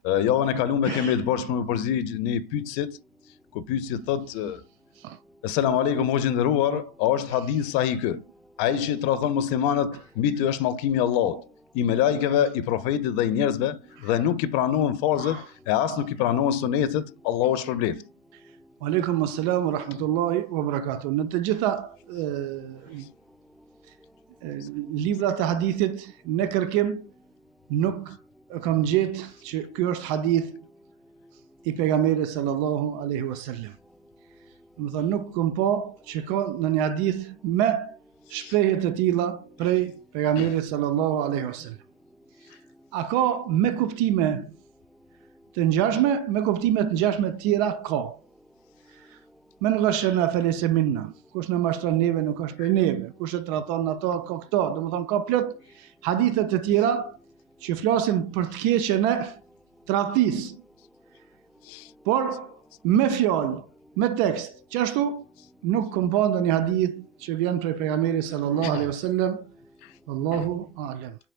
Javën e kaluar kemi të bashkë me përzigj një pyetësit, ku pyetësi thotë: "Asalamu alaykum hoxhë nderuar, a është hadith sahih ky? Ai që tradhon muslimanët mbi ty është mallkimi i Allahut, i melajkeve, i profetit dhe i njerëzve dhe nuk i pranohen farzët e as nuk i pranohen sunetet, Allahu shpërbleft." Aleikum assalam wa rahmatullahi wa barakatuh. Në të gjitha librat e hadithit në kërkim nuk kam gjetë që ky është hadith i pejgamberit sallallahu alaihi wasallam. Do të thonë nuk kam pa që ka në një hadith me shprehje të tilla prej pejgamberit sallallahu alaihi wasallam. A ka me kuptime të ngjashme, me kuptime të ngjashme të tjera ka. Men ghashana falese minna. Kush në mashtron neve nuk është prej neve. Kush e tradhton ato ka këto. Do të thonë ka plot hadithe të tjera që flasin për të keqen e tradhtisë. Por me fjalë, me tekst, qashtu nuk kam pa ndonjë hadith që vjen prej pejgamberit sallallahu alaihi wasallam. Wallahu a'lam.